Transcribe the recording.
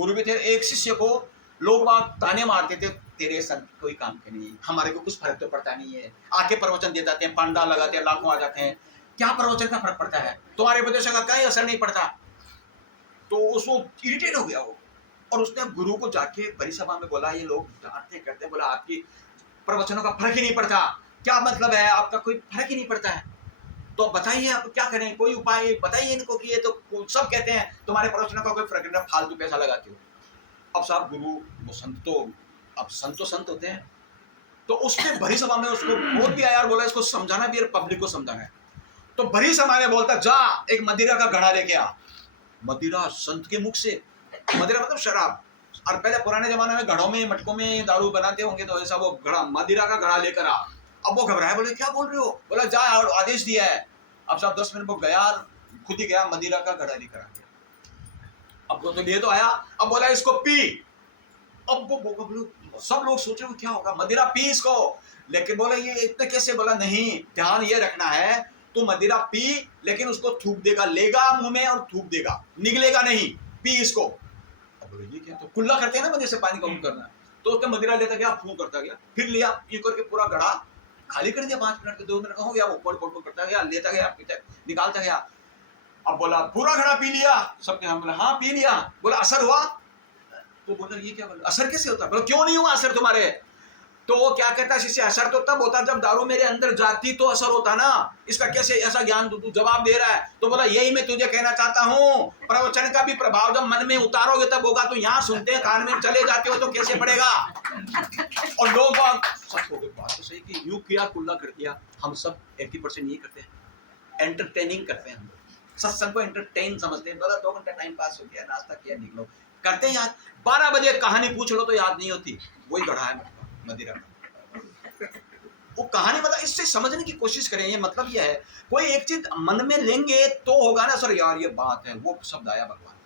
गुरु भी थे। एक शिष्य को लोग बाग ताने मारते थे, तेरे संत कोई काम के नहीं, हमारे को कुछ फर्क तो पड़ता नहीं है, आके प्रवचन दे जाते हैं, पांडा लगाते हैं, लाखों आ जाते हैं, क्या प्रवचन का फर्क पड़ता है, तुम्हारे उपदेशों का कोई असर नहीं पड़ता। तो उसको इरिटेट हो गया वो, और उसने गुरु को जाके बड़ी सभा में बोला, ये लोग डांटते करते, बोला आपकी प्रवचनों का फर्क ही नहीं पड़ता, क्या मतलब है आपका, कोई फर्क ही नहीं पड़ता है, तो बताइए आप क्या करें, कोई उपाय बताइए इनको कि ये तो सब कहते हैं तुम्हारे प्रवचनों का कोई फर्क नहीं, फालतू पैसा लगाते हो। अब साहब गुरु वो संत तो, अब संत तो संत होते हैं, तो उसने भरी सभा में उसको बोल दिया यार, बोला इसको समझाना भी है, पब्लिक को समझाना है। तो भरी सभा में बोलता, जा एक मदिरा का घड़ा लेके आ। मदिरा संत के मुख से, मदिरा मतलब शराब, और पहले पुराने जमाने में घड़ों में मटकों में दारू बनाते होंगे, तो ऐसा वो घड़ा, मदिरा का घड़ा लेकर आ। अब वो घबराया, बोले क्या बोल रहे हो, बोला जा, आदेश दिया है। अब साहब 10 मिनट वो गया, खुद ही गया, मदिरा का घड़ा लेकर आ गया। अब वो तो लिए तो आया, अब बोला इसको पी। अब वो सब लोग सोचे वो क्या होगा, मदिरा पी इसको, लेकिन बोला ये इतने कैसे, बोला नहीं, ध्यान ये रखना है, तू मदिरा पी, लेकिन उसको थूक देगा, लेगा मुंह में और थूक देगा, निगलेगा नहीं, पी इसको। अब बोले ये क्या, तो कुल्ला करते हैं ना मदिरा से पानी का करना, तो उसने मदिरा लेता गया, फूंक करता गया, फिर लिया, पी करके पूरा घड़ा खाली कर दिया, 5 मिनट के 2 मिनट हो गया, वो पोड़ करता गया, लेता गया, निकालता गया। अब बोला पूरा घड़ा पी लिया, सबने हम बोला हाँ पी लिया, बोला असर हुआ, तो बोला ये क्या, बोला असर कैसे होता, बोला क्यों नहीं हुआ असर तुम्हारे, तो वो क्या कहता है शिष्य, असर तो तब होता जब दारू मेरे अंदर जाती तो असर होता ना, इसका कैसे ऐसा ज्ञान तू जवाब दे रहा है, तो बोला यही मैं तुझे कहना चाहता हूँ, प्रवचन का भी प्रभाव जब मन में उतारोगे तब होगा, तो यहाँ सुनते हैं कान में चले जाते हो तो कैसे पड़ेगा। और लोग सब हो गए, बात तो सही कि यूं किया, कुल्ला कर दिया, हम सब 80% यही करते हैं, एंटरटेनिंग करते हैं, हम सत्संग को एंटरटेन समझते हैं, 2 घंटा टाइम पास हो गया, नाश्ता किया, निकलो, करते हैं याद, 12 बजे कहानी पूछ लो तो याद नहीं होती, वही गढ़ा है मदिरा का, वो कहानी मतलब इससे समझने की कोशिश करें, ये मतलब ये है, कोई एक चीज मन में लेंगे तो होगा ना सर, यार ये बात है, वो शब्द आया भगवान